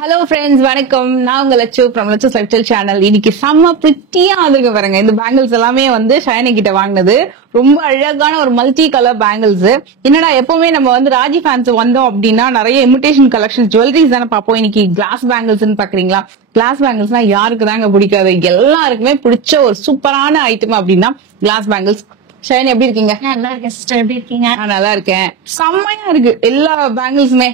Hello friends, வணக்கம். நான் உங்க Latchu from Latchu special channel. இன்னைக்கு செம்ம பிரிட்டியா வந்துருக்கு பாருங்க. இந்த பேங்கிள்ஸ் எல்லாமே வந்து ஷைனி கிட்ட வாங்கினது. ரொம்ப அழகான ஒரு மல்டி கலர் பேங்கிள்ஸ். என்னடா எப்பவுமே நம்ம வந்து ராஜி ஃபேன்ஸ் வந்தோம் அப்படின்னா நிறைய இமிடேஷன் கலெக்ஷன் ஜுவல்லரிஸ் தானே பார்ப்போம். இன்னைக்கு கிளாஸ் பேங்கிள்ஸ்ன்னு பாக்குறீங்களா? கிளாஸ் பேங்கிள்ஸ்னா யாருக்கு தாங்க பிடிக்காது? எல்லாருக்குமே பிடிச்ச ஒரு சூப்பரான ஐட்டம் அப்படின்னா கிளாஸ் பேங்கிள்ஸ். ஷைனி எப்படி இருக்கீங்க? நல்லா இருக்கேன் சிஸ்டர், எப்படி இருக்கீங்க? நான் நல்லா இருக்கேன். செம்மையா இருக்கு எல்லா பேங்கிள்ஸுமே.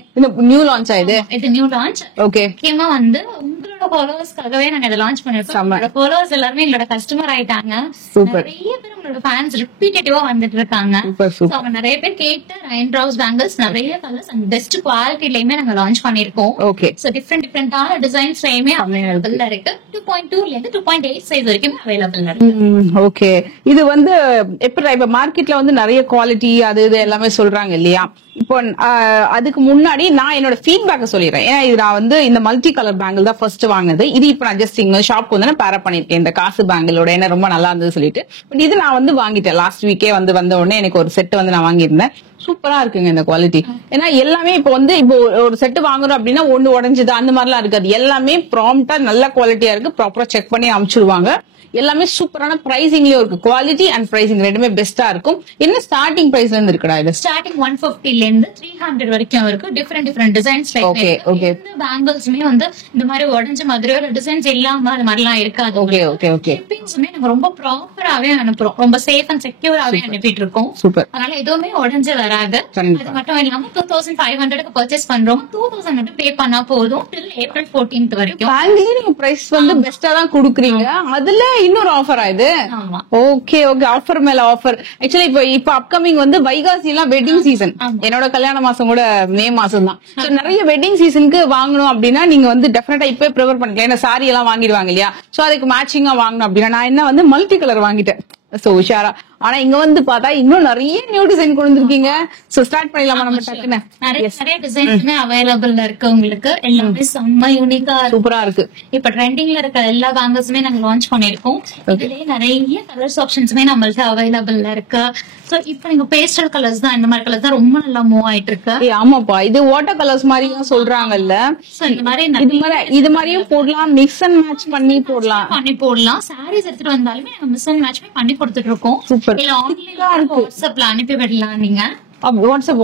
நியூ லான்ச் ஆயிடுது. இது நியூ லான்ச். ஓகே, முக்கியமா வந்து உங்களோட ஃபாலோவர்ஸ்க்காகவே நாங்க இதை லான்ச் பண்ணிருக்கோம். உங்களோட ஃபாலோவர்ஸ் எல்லாருமே எங்களோட கஸ்டமர் ஆயிட்டாங்க. சூப்பர். நிறைய பேர் உங்களோட ஃபேன்ஸ் ரிப்பீட்டேட்டிவா வந்துட்டு இருக்காங்க. Super super. அவங்க நிறைய பேர் கேட்டு ரெயின்ட்ராப்ஸ் பேங்கிள்ஸ் நிறைய கலர்ஸ் அண்ட் பெஸ்ட் குவாலிட்டிலயுமே நாங்க லான்ச் பண்ணிருக்கோம். ஓகே, சோ டிஃபரெண்டான டிசைன்ஸ்லயுமே அவைலபிள் இருக்கு. 2.2ல இருந்து 2.8 சைஸ் வரைக்கும் அவைலபிள் இருக்கு. ஓகே. இது வந்து எப்படி இப்ப மார்க்கெட்ல வந்து நிறைய குவாலிட்டி அது இது எல்லாமே சொல்றாங்க இல்லையா? இப்போ அதுக்கு முன்னாடி நான் என்னோட ஃபீட்பேக்க சொல்லிடுறேன். ஏன்னா இது நான் வந்து இந்த மல்டி கலர் பேங்கிள் தான் ஃபர்ஸ்ட் வாங்கினது. இது இப்ப நான் ஜஸ்ட் இங்க ஷாப் வந்து பேர பண்ணிருக்கேன் இந்த காசு பேங்கிளோட. என்ன ரொம்ப நல்லா இருந்தது சொல்லிட்டு. பட் இது நான் வந்து வாங்கிட்டேன் லாஸ்ட் வீக்கே வந்து வந்த உடனே எனக்கு ஒரு செட் வந்து நான் வாங்கியிருந்தேன். சூப்பரா இருக்குங்க இந்த குவாலிட்டி. ஏன்னா எல்லாமே இப்போ வந்து இப்போ ஒரு செட் வாங்குறோம் அப்படின்னா ஒண்ணு உடஞ்சது அந்த மாதிரிலாம் இருக்காது. எல்லாமே ப்ராம்ப்டா நல்ல குவாலிட்டியா இருக்கு. ப்ராப்பரா செக் பண்ணி அனுப்பிச்சிருவாங்க. எல்லாமே சூப்பரான பிரைசிங்லயும் இருக்கு. குவாலிட்டி அண்ட் பிரைசிங் ரெண்டுமே பெஸ்டா இருக்கும். என்ன ஸ்டார்டிங் பிரைஸ்ல இருந்து இருக்குடா இது? ஸ்டார்டிங் 150ல இருந்து 300 வரைக்கும் இருக்கு. Different designs. Okay okay. இந்த பேங்கிள்ஸ்மே வந்து இந்த மாதிரி உடஞ்ச மாதிரி ஒரு டிசைன்ஸ் இல்லாம அது மாதிரிலாம் இருக்காது. Okay okay okay. ஷிப்பிங்ஸ்மே நம்ம ரொம்ப ப்ராப்பராவே அனுப்புறோம். ரொம்ப சேஃப் அண்ட் செக்யூராவே அனுப்பிட்டு இருக்கோம். சூப்பர். அதனால எதுவுமே உடஞ்சு வராது. அது மட்டும் இல்லாம 2500க்கு பர்ச்சேஸ் பண்றோம். 2000 மட்டும் பே பண்ணா போதும். டில் ஏப்ரல் 14th வரைக்கும் பேங்கிலே நீங்க பிரைஸ் வந்து பெஸ்டா தான் கொடுக்குறீங்க. அதுல இன்னொரு ஆஃபரா இது? ஆமா. Okay okay. ஆஃபர் மேல ஆஃபர். ஆக்சுவலி இப்ப அப்கமிங் வந்து வைகாசி எல்லாம் வெட்டிங் சீசன். என்னோட கல்யாண மாசம் கூட மே மாசம் தான். சோ நிறைய வெட்டிங் சீசனுக்கு வாங்கணும் அப்படின்னா நீங்க வந்து டெஃபினட்டா இப்பவே ப்ரிஃபர் பண்ணிக்கலாம். ஏன்னா சாரி எல்லாம் வாங்கிடுவாங்க இல்லையா? சோ அதுக்கு மேட்சிங்கா வாங்கணும் அப்படின்னா நான் என்ன வந்து மல்டி கலர் வாங்கிட்டேன். சோ உஷாரா. ஆனா இங்க வந்து பார்த்தா இன்னும் நிறைய நியூ டிசைன் கொண்டு வந்திருக்கீங்க. சோ ஸ்டார்ட் பண்ணிடலாமா நம்ம டக்குன்னு? நிறைய டிசைன்ஸ்மே அவைலபிள் இருக்கு. உங்களுக்கு எல்லாமே செம்ம யூனிக்கா சூப்பரா இருக்கு. இப்ப ட்ரெண்டிங்ல இருக்க எல்லா பேங்கிள்ஸுமே நாங்க லான்ச் பண்ணிருக்கோம். இதுலயே நிறைய கலர்ஸ் ஆப்ஷன்ஸ்மே நம்மள்ட்ட அவைலபிள் இருக்கு. சோ இப்ப நீங்க பேஸ்டல் கலர்ஸ் தான், இந்த மாதிரி கலர்ஸ் தான் ரொம்ப நல்லா மூவ் ஆயிட்டு இருக்கு. ஆமாப்பா, இது வாட்டர் கலர்ஸ் மாதிரி தான் சொல்றாங்கல்ல. சோ இந்த மாதிரி இது மாதிரியும் போடலாம், மிக்ஸ் அண்ட் மேட்ச் பண்ணி போடலாம். சாரீஸ் எடுத்துட்டு வந்தாலுமே நாங்க மிக்ஸ் அண்ட் மேட்ச் பண்ணி கொடுத்துட்டு இருக்கோம். சூப்பர். இல்ல ஆன்லைன்ல வாட்ஸ்அப்ல அனுப்பி விடலாம். நீங்க வாட்ஸ்அப்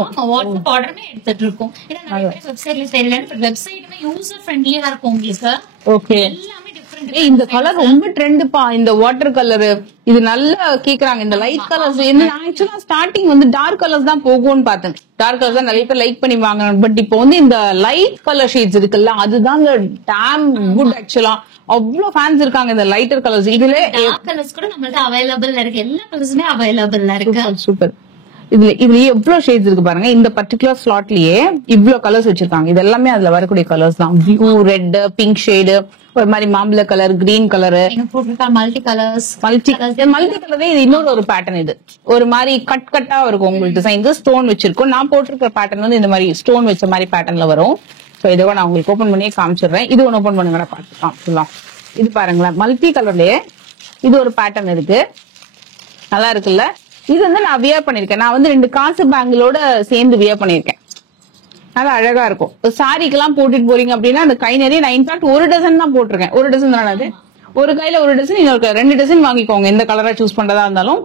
ஆர்டருமே எடுத்துட்டு இருக்கோம். ஏன்னா நிறைய பேர் வெப்சைட்ல தெரியல. வெப்சைட்டுமே யூசர் ஃப்ரெண்ட்லியா இருக்கும் உங்களுக்கு. ஓகே. எல்லாமே டிஃபரெண்ட். இந்த கலர் ரொம்ப ட்ரெண்ட்ப்பா. இந்த வாட்டர் கலர் இது நல்லா கேக்குறாங்க. இந்த லைட் கலர்ஸ் என்ன ஆக்சுவலா ஸ்டார்டிங் வந்து டார்க் கலர்ஸ் தான் போகும்னு பார்த்தேன். டார்க் கலர்ஸ் தான் நிறைய பேர் லைக் பண்ணி வாங்கணும். பட் இப்போ வந்து இந்த லைட் கலர் ஷேட்ஸ் இருக்குல்ல, அதுதான் டேம் குட். ஆக்சுவலா அவ்வளவு ஃபேன்ஸ் இருக்காங்க இந்த லைட்டர் கலர்ஸ். இதுல டார்க் கலர்ஸ் கூட நம்மள்ட்ட அவைலபிள் இருக்கு. எல்லா கலர்ஸுமே அவைலபிள் இருக்கு. சூப்பர். இதுல எவ்வளவு ஷேட்ஸ் இருக்கு பாருங்க. இந்த பர்டிகுலர் ஸ்லாட்லயே இவ்வளவு கலர்ஸ் வச்சிருக்காங்க. இது எல்லாமே அதுல வரக்கூடிய கலர்ஸ் தான். ப்ளூ, ரெட், பிங்க் ஷேடு, ஒரு மாதிரி மாம்பழ colour, green colour, multi colours. Multi கலரே இது இன்னொரு ஒரு பேட்டர்ன். இது ஒரு மாதிரி கட்டா இருக்கும். உங்களுக்கு டிசைன்ஸ் ஸ்டோன் வச்சிருக்கும். நான் போட்டிருக்கிற பேட்டர்ன் வந்து இந்த மாதிரி ஸ்டோன் வச்ச மாதிரி பேட்டர்ன்ல வரும். சோ இதோட நான் உங்களுக்கு ஓபன் பண்ணியே காமிச்சிடுறேன். இது ஒன்னு ஓபன் பண்ணுங்க, பாத்துக்கலாம். இது பாருங்களேன், மல்டி கலர்லயே இது ஒரு பேட்டர்ன் இருக்கு. நல்லா இருக்குல்ல? இது வந்து நான் வியர் பண்ணிருக்கேன். நான் வந்து 2 காசு பேங்கிளோட சேர்ந்து வியர் பண்ணிருக்கேன். நல்லா அழகா இருக்கும். சாரிக்கெல்லாம் போட்டுட்டு போறீங்க அப்படின்னா அந்த கை நிறைய. நான் இன்ஃபேக்ட் ஒரு டசன் தான் போட்டிருக்கேன். ஒரு டசன் தானே அது? ஒரு கையில ஒரு டசன், இன்னொரு 2 டசன் வாங்கிக்கோங்க. எந்த கலரா சூஸ் பண்றதா இருந்தாலும்.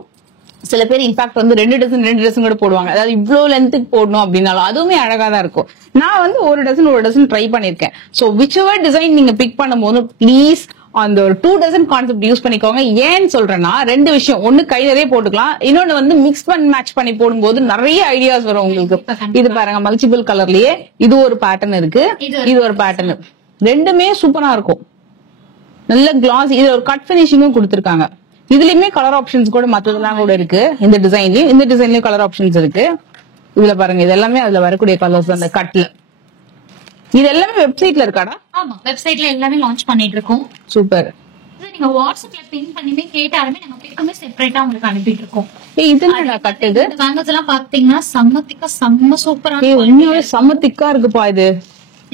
சில பேர் இன்ஃபேக்ட் வந்து 2 டசன் கூட போடுவாங்க. அதாவது இவ்வளவு லென்த்துக்கு போடணும் அப்படின்னாலும் அதுவுமே அழகா தான் இருக்கும். நான் வந்து ஒரு டசன் ட்ரை பண்ணிருக்கேன். சோ விச் எவர் டிசைன் நீங்க பிக் பண்ணும்போது ப்ளீஸ் அந்த ஒரு 2 டசன் கான்செப்ட் யூஸ் பண்ணிக்கோங்க. ஏன்னு சொல்றேன்னா 2 விஷயம். ஒண்ணு கை நிறைய போட்டுக்கலாம், இன்னொன்னு வந்து மிக்ஸ் பண்ணி மேட்ச் பண்ணி போடும்போது நிறைய ஐடியாஸ் வரும் உங்களுக்கு. இது பாருங்க, மல்டிபிள் கலர்லயே இது ஒரு பேட்டர்ன் இருக்கு, இது ஒரு பேட்டர்ன். ரெண்டுமே சூப்பரா இருக்கும். நல்ல கிளாஸ். இது ஒரு கட் பினிஷிங்கும் கொடுத்திருக்காங்க. இதுலயுமே கலர் ஆப்ஷன்ஸ் கூட மத்ததெல்லாம் கூட இருக்கு. இந்த டிசைன்லயும் கலர் ஆப்ஷன்ஸ் இருக்கு. இதுல பாருங்க, இது எல்லாமே அதுல வரக்கூடிய கலர்ஸ். அந்த கட்ல இது எல்லாமே வெப்சைட்ல இருக்காடா? ஆமா, வெப்சைட்ல எல்லாமே லான்ச் பண்ணிட்டு இருக்கோம். சூப்பர். நீங்க வாட்ஸ்அப்ல பின் பண்ணிமே கேட்டாலுமே நாங்க பிக்குமே செப்பரேட்டா உங்களுக்கு அனுப்பிட்டு இருக்கோம். இது என்னடா கட்டுது? இந்த பேங்கிள்ஸ் எல்லாம் பாத்தீங்கன்னா செம்ம சூப்பரா உண்மையாவே செம்ம திக்கா இருக்குப்பா. இது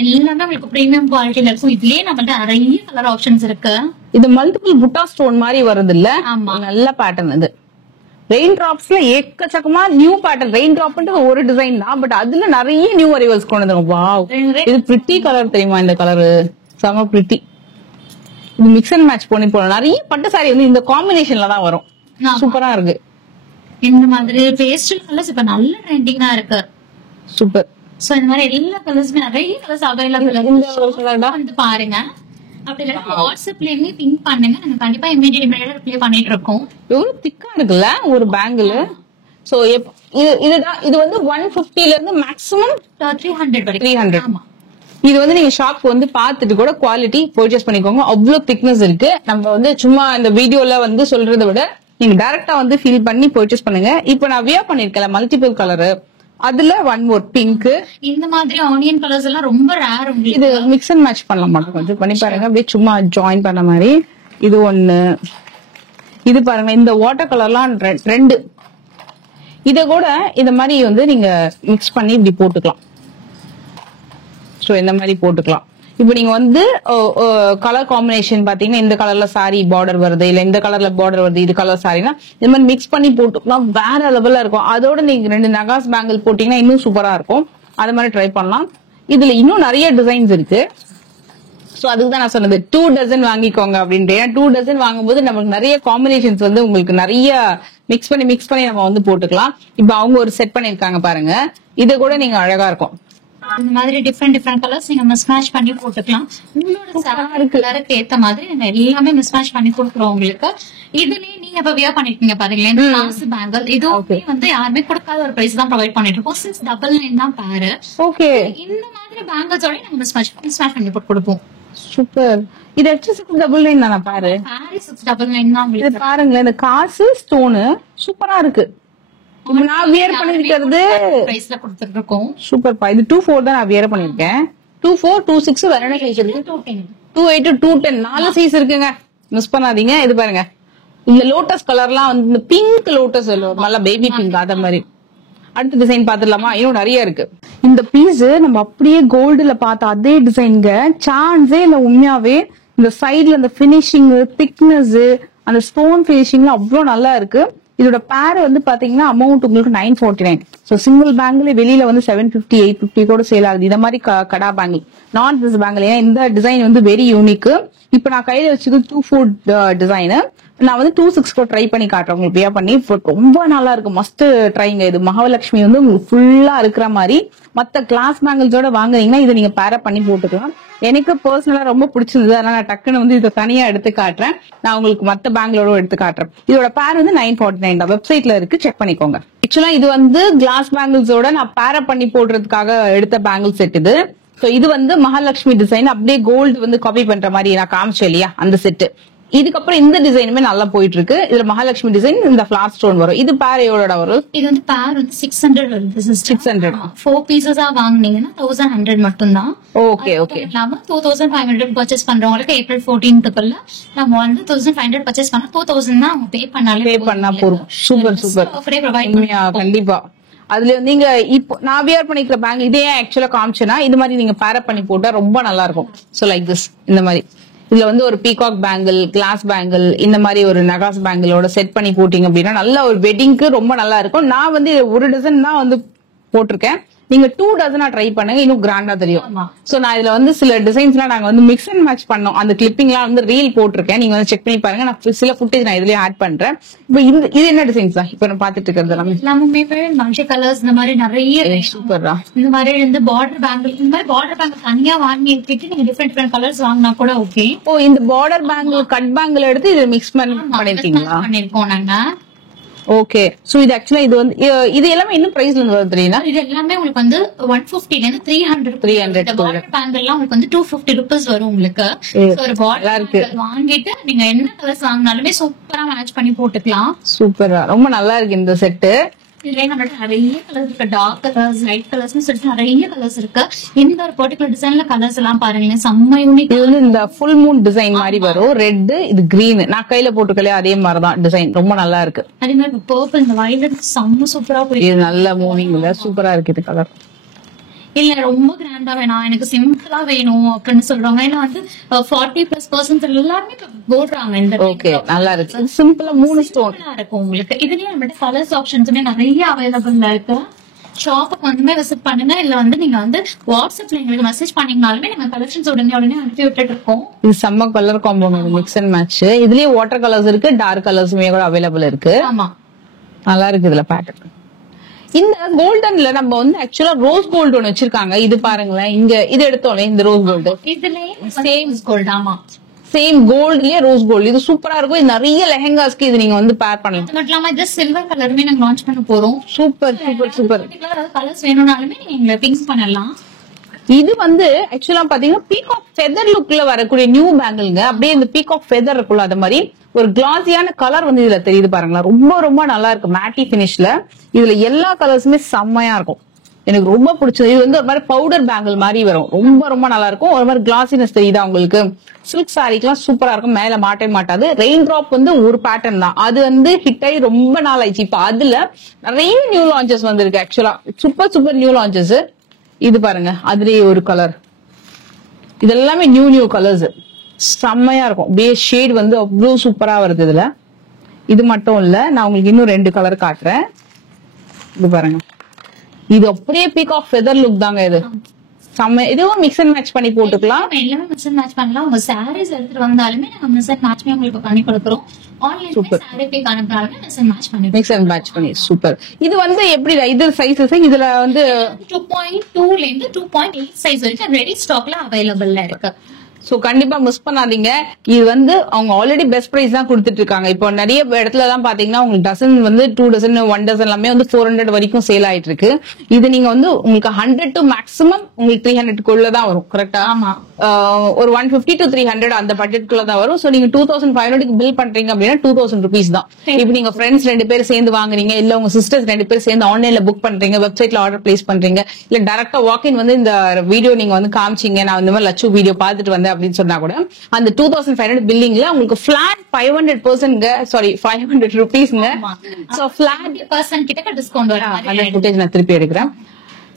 எல்லாமே உங்களுக்கு பிரீமியம் குவாலிட்டில இருக்கும். இதுலயே நம்மள்ட்ட நிறைய கலர் ஆப்ஷன்ஸ் இருக்கு. இது மல்டிபிள் புட்டா ஸ்டோன் மாதிரி வருது இல்ல? ஆமா. நல்ல பேட்டர்ன். இது ரெயின் டிராப்ஸ்ல ஏக்கச்சக்கமா நியூ பேட்டர்ன். ரெயின் டிராப்ன்றது ஒரு டிசைன் தான், பட் அதுல நிறைய நியூ அரைவல்ஸ் கொண்டு வந்துருங்க. வாவ், இது பிரிட்டி கலர் தெரியுமா? இந்த கலர் செம பிரிட்டி. இது மிக்ஸ் அண்ட் மேட்ச் பண்ணி போலாம். நிறைய பட்டு சாரி வந்து இந்த காம்பினேஷன்ல தான் வரும். சூப்பரா இருக்கு. இந்த மாதிரி பேஸ்டல் கலர்ஸ் இப்ப நல்ல ட்ரெண்டிங்கா இருக்கு. சூப்பர். சோ இந்த மாதிரி எல்லா கலர்ஸ்மே நிறைய கலர்ஸ் அவைலபிள் வந்து பாருங்க. அப்படி இல்ல வாட்ஸ்அப்லயுமே பிங்க் பண்ணுங்க, நாங்க கண்டிப்பா இமிடியேட் ரிப்ளை பண்ணிட்டு இருக்கோம். எவ்வளவு திக்கா இருக்குல்ல ஒரு பேங்கிள். சோ இதுதான், இது வந்து 150 ல இருந்து மேக்ஸிமம் 300 வரைக்கும். 300. இது வந்து நீங்க ஷாப் வந்து பாத்துட்டு கூட குவாலிட்டி பர்ச்சேஸ் பண்ணிக்கோங்க. அவ்வளவு திக்னஸ் இருக்கு. நம்ம வந்து சும்மா இந்த வீடியோல வந்து சொல்றதை விட நீங்க டைரக்டா வந்து ஃபீல் பண்ணி பர்ச்சேஸ் பண்ணுங்க. இப்ப நான் வியர் பண்ணிருக்கேன் மல்டிபிள் கலர், அதுல ஒன் மோர் பிங்க். இந்த மாதிரி ஆனியன் கலர்ஸ் எல்லாம் ரொம்ப ரேர். இது மிக்ஸ் அண்ட் மேட்ச் பண்ணலாம் மட்டும் கொஞ்சம் பண்ணி பாருங்க. அப்படியே சும்மா ஜாயின் பண்ண மாதிரி. இது ஒண்ணு, இது பாருங்க இந்த வாட்டர் கலர்லாம் ரெண்டு. இத கூட இந்த மாதிரி வந்து நீங்க மிக்ஸ் பண்ணி இப்படி போட்டுக்கலாம். சோ இந்த மாதிரி போட்டுக்கலாம். இப்ப நீங்க வந்து கலர் காம்பினேஷன் பாத்தீங்கன்னா இந்த கலர்ல சாரி பார்டர் வருது, இல்ல இந்த கலர்ல பார்டர் வருது, இது கலர் சாரினா இந்த மாதிரி மிக்ஸ் பண்ணி போட்டுக்கலாம். வேற லெவல்ல இருக்கும். அதோட நீங்க 2 நகாஸ் பேங்கிள் போட்டீங்கன்னா இன்னும் சூப்பரா இருக்கும். அது மாதிரி ட்ரை பண்ணலாம். இதுல இன்னும் நிறைய டிசைன்ஸ் இருக்கு. சோ அதுக்கு தான் நான் சொன்னது 2 டசன் வாங்கிக்கோங்க அப்படின்ட்டு. ஏன்னா 2 டசன் வாங்கும்போது நமக்கு நிறைய காம்பினேஷன்ஸ் வந்து உங்களுக்கு நிறைய மிக்ஸ் பண்ணி நம்ம வந்து போட்டுக்கலாம். இப்ப அவங்க ஒரு செட் பண்ணிருக்காங்க பாருங்க. இத கூட நீங்க அழகா இருக்கும். இந்த மாதிரி டிஃபரெண்ட் கலர்ஸ் நீங்க மிஸ்மேட்ச் பண்ணி போட்டுக்கலாம். உங்களோட கலருக்கு ஏத்த மாதிரி நாங்க எல்லாமே மிஸ்மேட்ச் பண்ணி கொடுக்குறோம் உங்களுக்கு. இதுலயே நீங்க இப்ப வியர் பண்ணிருக்கீங்க பாருங்களேன், கிளாஸ் பேங்கிள். இதுவுமே வந்து யாருமே கொடுக்காத ஒரு பிரைஸ் தான் ப்ரொவைட் பண்ணிட்டு இருக்கோம். 699 தான் பேரு. ஓகே, இந்த மாதிரி பேங்கிள்ஸோட நாங்க மிஸ்மேட்ச் பண்ணி போட்டு கொடுப்போம். சூப்பர். இது 699 தானா பாரு. 699 தான் இது பாருங்களேன், இந்த காசு ஸ்டோனு சூப்பரா இருக்கு. நான் வியர் பண்ணிருக்கிறது பிரைஸ்ல கொடுத்துட்டு இருக்கோம். சூப்பர்ப்பா. இது 24 தான் நான் வியர் பண்ணிருக்கேன். 24, 26 வேற என்ன சைஸ் இருக்கு? 28, 210 4 சைஸ் இருக்குங்க. மிஸ் பண்ணாதீங்க. இது பாருங்க, இந்த லோட்டஸ் கலர்லாம் வந்து இந்த பிங்க் லோட்டஸ் நல்லா பேபி பிங்க் அத மாதிரி. அடுத்த டிசைன் பாத்துடலாமா? இன்னும் நிறைய இருக்கு. இந்த பீஸ் நம்ம அப்படியே கோல்டுல பார்த்த அதே டிசைன்ங்க, சான்ஸே இல்ல. உண்மையாவே இந்த சைடுல இந்த பினிஷிங், திக்னஸ், அந்த ஸ்டோன் பினிஷிங்ல அவ்வளவு நல்லா இருக்கு. இதோட பேர் வந்து பாத்தீங்கன்னா அமௌண்ட் உங்களுக்கு 949. சோ சிங்கிள் பேங்கிள் வெளியில வந்து 750, 850 கூட சேல் ஆகுது. இந்த மாதிரி கடா பேங்கிள், நான் திஸ் பேங்கிள். ஏன்னா இந்த டிசைன் வந்து வெரி யூனிக். இப்ப நான் கையில வச்சது 24 டிசைன். நான் வந்து 26 கூட ட்ரை பண்ணி காட்டுறேன் உங்களுக்கு. வியர் பண்ணி ரொம்ப நல்லா இருக்கு. மஸ்ட் ட்ரைங்க. இது மகாலட்சுமி வந்து உங்களுக்கு ஃபுல்லா இருக்கிற மாதிரி. மத்த கிளாஸ் பேங்கிள்ஸோட வாங்குறீங்கன்னா இதை நீங்க பேரப் பண்ணி போட்டுக்கலாம். எனக்கு பர்சனலா ரொம்ப பிடிச்சிருந்தது. அதனால நான் டக்குன்னு வந்து இதை தனியா எடுத்து காட்டுறேன். நான் உங்களுக்கு மத்த பேங்கிளோட எடுத்து காட்டுறேன். இதோட பேர் வந்து 949 தான். வெப்சைட்ல இருக்கு, செக் பண்ணிக்கோங்க. ஆக்சுவலா இது வந்து கிளாஸ் பேங்கிள்ஸோட நான் பேரப் பண்ணி போடுறதுக்காக எடுத்த பேங்கிள் செட் இது. சோ இது வந்து மகாலட்சுமி டிசைன் அப்படியே கோல்டு வந்து காப்பி பண்ற மாதிரி நான் காமிச்சேன் இல்லையா, அந்த செட்டு. இதுக்கப்புறம் இந்த டிசைனுமே நல்லா போயிட்டு இருக்கு. இதுல மகாலட்சுமி டிசைன், இந்த ஃபிளார் ஸ்டோன் வரும். இது பேர் எவ்வளோட வரும்? இது வந்து பேர் வந்து 600 வருது. 600. 4 பீசஸா வாங்குனீங்கன்னா 1100 மட்டும் தான். Okay okay. நாம 2500 பர்ச்சேஸ் பண்றவங்களுக்கு ஏப்ரல் 14th நம்ம வந்து 1500 பர்ச்சேஸ் பண்ணா 2000 தான் பே பண்ணா போறோம். Super super. கண்டிப்பா. அதுல நீங்க இப்போ நான் வியர் பண்ணிக்கிற பேங்க் இதே ஆக்சுவலா காமிச்சேன்னா இது மாதிரி நீங்க பேரப் பண்ணி போட்டா ரொம்ப நல்லா இருக்கும். So like this. இந்த மாதிரி இதுல வந்து ஒரு பீகாக் பேங்கிள், கிளாஸ் பேங்கிள், இந்த மாதிரி ஒரு நகாஸ் பேங்கிளோட செட் பண்ணி போட்டீங்க அப்படின்னா நல்ல ஒரு வெட்டிங்க்கு ரொம்ப நல்லா இருக்கும். நான் வந்து ஒரு டசன் தான் வந்து போட்டிருக்கேன். நீங்க 2 டசனா ட்ரை பண்ணுங்க, இன்னும் கிராண்டா தெரியும். சோ நான் இதுல வந்து சில டிசைன்ஸ் எல்லாம் நாங்க வந்து மிக்ஸ் அண்ட் மேட்ச் பண்ணோம். அந்த கிளிப்பிங் எல்லாம் வந்து ரீல் போட்டிருக்கேன். நீங்க வந்து செக் பண்ணி பாருங்க. நான் சில ஃபுட்டேஜ் நான் இதுலயே ஆட் பண்றேன். இப்ப இது என்ன டிசைன்ஸ் தான் இப்ப நான் பாத்துட்டு இருக்கிறது எல்லாமே மல்டி கலர்ஸ். இந்த மாதிரி நிறைய சூப்பரா. இந்த மாதிரி இந்த பார்டர் பேங்கிள், இந்த மாதிரி பார்டர் பேங்கிள் தனியா வாங்கி எடுத்துட்டு நீங்க டிஃபரெண்ட் கலர்ஸ் வாங்கினா கூட ஓகே. ஓ, இந்த பார்டர் பேங்கிள் கட் பேங்கிள் எடுத்து இதை மிக்ஸ் பண்ணிருக்கீங்களா? பண்ணிருக்கோம் நாங்க. ஓகே. சோ இது ஆக்சுவலா இது வந்து இது எல்லாமே இன்னும் பிரைஸ்ல இருந்து வருது தெரியுமா? இது எல்லாமே உங்களுக்கு வந்து 150 ல இருந்து 300 பார்டர் பேங்கிள் எல்லாம் உங்களுக்கு வந்து 250 ரூபீஸ் வரும் உங்களுக்கு. ஒரு பார்டர் வாங்கிட்டு நீங்க என்ன கலர்ஸ் வாங்கினாலுமே சூப்பரா மேட்ச் பண்ணி போட்டுக்கலாம். சூப்பரா, ரொம்ப நல்லா இருக்கு இந்த செட்டு. இதுலயே நம்மளோட நிறைய கலர்ஸ் இருக்கு. டார்க் கலர்ஸ், லைட் கலர்ஸ் சொல்லிட்டு நிறைய கலர்ஸ் இருக்கு. இந்த ஒரு பர்டிகுலர் டிசைன்ல கலர்ஸ் எல்லாம் பாருங்களேன், செம்ம யூனிக். இது வந்து இந்த ஃபுல் மூன் டிசைன் மாதிரி வரும். ரெட், இது கிரீன். நான் கையில போட்டுக்கலையே அதே மாதிரிதான் டிசைன். ரொம்ப நல்லா இருக்கு. அதே மாதிரி பர்பிள், இந்த வயலட் செம்ம சூப்பரா போயிருக்கு. இது நல்ல மூவிங்ல சூப்பரா இருக்கு இது கலர். இல்ல ரொம்ப கிராண்டா வேணாம் எனக்கு சிம்பிளா வேணும் அப்படின்னு சொல்றவங்க ஏன்னா வந்து 40+% எல்லாருமே இப்ப போடுறாங்க இந்த ஓகே, நல்லா இருக்கு. சிம்பிளா 3 ஸ்டோன் simple ஆ இருக்கும் உங்களுக்கு. இதுலயே நம்மகிட்ட கலர்ஸ் ஆப்ஷன்ஸுமே நிறைய அவைலபிள்ல இருக்கு. ஷாப்புக்கு வந்துமே விசிட் பண்ணுங்க. இல்ல வந்து நீங்க வந்து வாட்ஸ்அப்ல எங்களுக்கு மெசேஜ் பண்ணீங்கனாலுமே நாங்க கலெக்ஷன்ஸ் உடனே அனுப்பி விட்டுட்டு இருக்கோம். இது செம்ம colour combo, mix and match. இதுலயே வாட்டர் கலர்ஸ் இருக்கு, டார்க் கலர்ஸுமே கூட அவைலபிள் இருக்கு. ஆமா, நல்லா இருக்கு இதுல பேட்டர்ன். இந்த கோல்டன்ல நம்ம வந்து ஆக்சுவலா ரோஸ் கோல்டு ஒன்னு வச்சிருக்காங்க. இது பாருங்களேன், இங்க இது எடுத்தோம்ல இந்த ரோஸ் கோல்டு, இதுலயே சேம் கோல்ட். ஆமா, சேம் கோல்ட்லயே ரோஸ் கோல்டு. இது சூப்பரா இருக்கும். இது நிறைய லெஹெங்காஸ்க்கு இது நீங்க வந்து பேர் பண்ணலாம். அது மட்டும் இல்லாம இது சில்வர் கலருமே நாங்க லான்ச் பண்ண போறோம். Super super super. கலர்ஸ் வேணும்னாலுமே நீங்க எங்களை பிங்க் பண்ணலாம். இது வந்து ஆக்சுவலா பாத்தீங்கன்னா பீகாக் ஃபெதர் லுக்ல வரக்கூடிய நியூ பேங்கிள்ங்க. அப்படியே இந்த பீகாக் ஃபெதர் இருக்குல்ல, அது மாதிரி ஒரு கிளாஸியான கலர் வந்து இதுல தெரியுது பாருங்களா. ரொம்ப ரொம்ப நல்லா இருக்கு மேட்டி பினிஷ்ல. இதுல எல்லா கலர்ஸுமே செம்மையா இருக்கும். எனக்கு ரொம்ப பிடிச்சது. இது வந்து ஒரு மாதிரி பவுடர் பேங்கிள் மாதிரி வரும். ரொம்ப ரொம்ப நல்லா இருக்கும். ஒரு மாதிரி கிளாசினஸ் தெரியுதா உங்களுக்கு. சில்க் சாரிக்கெல்லாம் சூப்பரா இருக்கும். மேல மாட்டவே மாட்டாது. ரெயின் டிராப் வந்து ஒரு பேட்டர்ன் தான், அது வந்து ஹிட் ஆகி ரொம்ப நாள் ஆயிடுச்சு. இப்ப அதுல நிறைய நியூ லான்ச்சஸ் வந்திருக்கு. ஆக்சுவலா சூப்பர் சூப்பர் நியூ லான்ச்சஸ். இது பாருங்க, அதுலயே ஒரு கலர். இதெல்லாமே நியூ நியூ கலர்ஸ், செம்மையா இருக்கும். பேஸ் ஷேட் வந்து அவ்வளவு சூப்பரா வருது இதுல. இது மட்டும் இல்ல, நான் உங்களுக்கு இன்னும் 2 கலர் காட்டுறேன். இது பாருங்க, இது அப்படியே பீகாக் ஃபெதர் லுக் தாங்க. இது செம்ம. இதுவும் மிக்ஸ் அண்ட் மேட்ச் பண்ணி போட்டுக்கலாம். எல்லாமே மிக்ஸ் அண்ட் மேட்ச் பண்ணலாம். உங்க சாரீஸ் எடுத்துட்டு வந்தாலுமே நாங்க மிக்ஸ் அண்ட் மேட்ச் உங்களுக்கு பண்ணி கொடுக்குறோம். ஆன்லைன்ல சாரி பிக் அனுப்புறாலுமே மிக்ஸ் அண்ட் மேட்ச் பண்ணி மிக்ஸ் அண்ட் மேட்ச் பண்ணி சூப்பர். இது வந்து எப்படி இது சைஸஸ் இதுல வந்து 2.2 ல இருந்து 2.8 சைஸ் வரைக்கும் ரெடி ஸ்டாக்ல அவைலபிள்ல இருக்கு. சோ கண்டிப்பா மிஸ் பண்ணாதீங்க. இது வந்து அவங்க ஆல்ரெடி பெஸ்ட் பிரைஸ் தான் கொடுத்துட்டு இருக்காங்க. இப்போ நிறைய இடத்துல எல்லாம் பாத்தீங்கன்னா உங்களுக்கு டசன் வந்து 2 டசன் 1 டசன் எல்லாமே வந்து 400 வரைக்கும் சேல் ஆயிட்டு இருக்கு. இது நீங்க வந்து உங்களுக்கு 100 டு மேக்ஸிமம் உங்களுக்கு 300 குள்ள தான் வரும். கரெக்டா? ஆமா, ஒரு 150 to 300 அந்த பட்ஜெட்குள்ள தான் வரும். சோ நீங்க 2500 பில் பண்றீங்க அப்படின்னா 2000 rupees தான். இப்போ நீங்க ஃப்ரெண்ட்ஸ் 2 பேர் சேர்ந்து வாங்குறீங்க, இல்ல உங்க சிஸ்டர்ஸ் 2 பேர் சேர்ந்து ஆன்லைன்ல புக் பண்றீங்க, வெப்சைட்ல ஆர்டர் பிளேஸ் பண்றீங்க, இல்ல டைரக்டா வாக்கின் வந்து இந்த வீடியோ நீங்க வந்து காமிச்சீங்க, நான் இந்த மாதிரி லட்சு வீடியோ பாத்துட்டு வந்தேன் அப்படின்னு சொன்னா கூட அந்த 2500 பில்லிங்ல உங்களுக்கு பிளாட் 500% சாரி 500 rupeesங்க. சோ பிளாட் 20% கிட்ட டிஸ்கவுண்ட் வரும். அந்த ஃபுட்டேஜ் நான் திருப்பி எடுக்கிறேன்.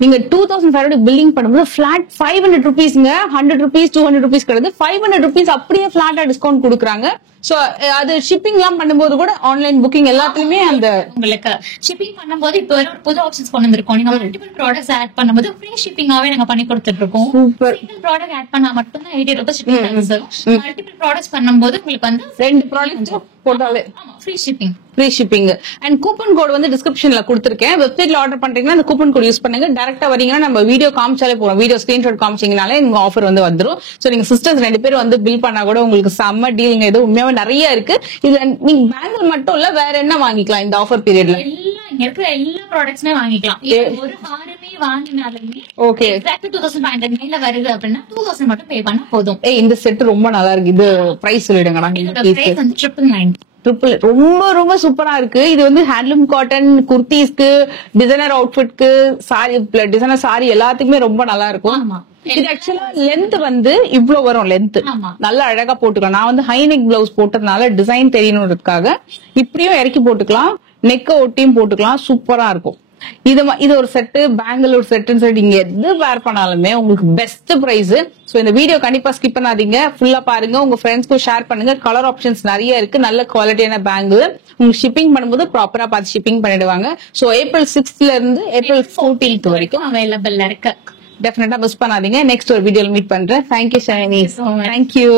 நீங்க 2500 பில்லிங் பண்ணும்போது பிளாட் 500 rupeesங்க. 100 rupees 200 rupees கிடையாது, 500 rupees அப்படியே பிளாட்டா டிஸ்கவுண்ட் கொடுக்குறாங்க. சோ அது ஷிப்பிங் எல்லாம் பண்ணும்போது கூட ஆன்லைன் புக்கிங் எல்லாத்துலயுமே அந்த உங்களுக்கு ஷிப்பிங் பண்ணும்போது இப்போ ஒரு புது ஆப்ஷன்ஸ் கொண்டு வந்திருக்கோம். நீங்க மல்டிபிள் ப்ராடக்ட்ஸ் ஆட் பண்ணும்போது ஃப்ரீ ஷிப்பிங்காவே நாங்க பண்ணி கொடுத்துட்டு இருக்கோம். சூப்பர். சிங்கிள் ப்ராடக்ட் ஆட் பண்ணா மட்டும் தான் 80 ரூபாய் ஷிப்பிங் சார்ஜஸ் வரும். மல்டிபிள் ப்ராடக்ட்ஸ் பண்ணும்போது உங்களுக்கு வந்து 2 ப்ராடக்ட் போட்டாலே free shipping. Free shipping and coupon code வந்து டிஸ்கிரிப்ஷன்ல கொடுத்திருக்கேன். வெப்சைட்ல ஆர்டர் பண்றீங்கன்னா அந்த கூப்பன் கோட் யூஸ் பண்ணுங்க. டைரக்டா வரீங்கன்னா நம்ம வீடியோ காமிச்சாலே போறோம். வீடியோ ஸ்கிரீன்ஷாட் காமிச்சீங்கனாலே உங்க ஆஃபர் வந்து வந்துரும். சோ நீங்க சிஸ்டர்ஸ் 2 பேர் வந்து பில் பண்ணா கூட உங்களுக்கு செம்ம டீலிங். இது உண்மையாவே நிறைய இருக்கு. இது நீங்க பேங்கிள் மட்டும் இல்ல, வேற என்ன வாங்கிக்கலாம் இந்த ஆஃபர் பீரியட்ல? எல்லாம் இங்க இருக்கிற எல்லா ப்ராடக்ட்ஸ்மே வாங்கிக்கலாம். ஒரு ஹாரமே வாங்கினாலுமே ஓகே எக்ஸாக்ட் 2500 மேல வருது அப்படின்னா 2000 மட்டும் பே பண்ணா போதும். இந்த செட் ரொம்ப நல்லா இருக்கு. இது பிரைஸ் சொல்லிடுங்கடா. இதோட பிரைஸ் வந்து 999. ட்ரிபிள் ரொம்ப ரொம்ப சூப்பரா இருக்கு. இது வந்து ஹேண்ட்லூம் காட்டன் குர்த்திஸ்க்கு, டிசைனர் அவுட்ஃபிட்க்கு, சாரி டிசைனர் சாரி எல்லாத்துக்குமே ரொம்ப நல்லா இருக்கும். ஆமா, இது ஆக்சுவலா லென்த் வந்து இவ்வளவு வரும். லென்த் ஆமா, நல்லா அழகா போட்டுக்கலாம். நான் வந்து ஹை நெக் பிளவுஸ் போட்டதுனால டிசைன் தெரியணுன்றதுக்காக இப்படியும் இறக்கி போட்டுக்கலாம், நெக்க ஒட்டியும் போட்டுக்கலாம். சூப்பரா இருக்கும். இது ஒரு செட்டு, பெங்களூர் செட்டுன்னு சொல்லிட்டு இங்க எது வேர் பண்ணாலுமே உங்களுக்கு பெஸ்ட் பிரைஸ். சோ இந்த வீடியோ கண்டிப்பா ஸ்கிப் பண்ணாதீங்க, ஃபுல்லா பாருங்க, உங்க ஃப்ரெண்ட்ஸ்க்கும் ஷேர் பண்ணுங்க. கலர் ஆப்ஷன்ஸ் நிறைய இருக்கு, நல்ல குவாலிட்டியான பேங்கிள். உங்களுக்கு ஷிப்பிங் பண்ணும்போது ப்ராப்பரா பார்த்து ஷிப்பிங் பண்ணிடுவாங்க. சோ April 6th இருந்து April 14th வரைக்கும் அவைலபிள்ல இருக்கு. டெஃபினட்டா மிஸ் பண்ணாதீங்க. நெக்ஸ்ட் ஒரு வீடியோல மீட் பண்றேன். Thank you Shiny. so much. Thank you.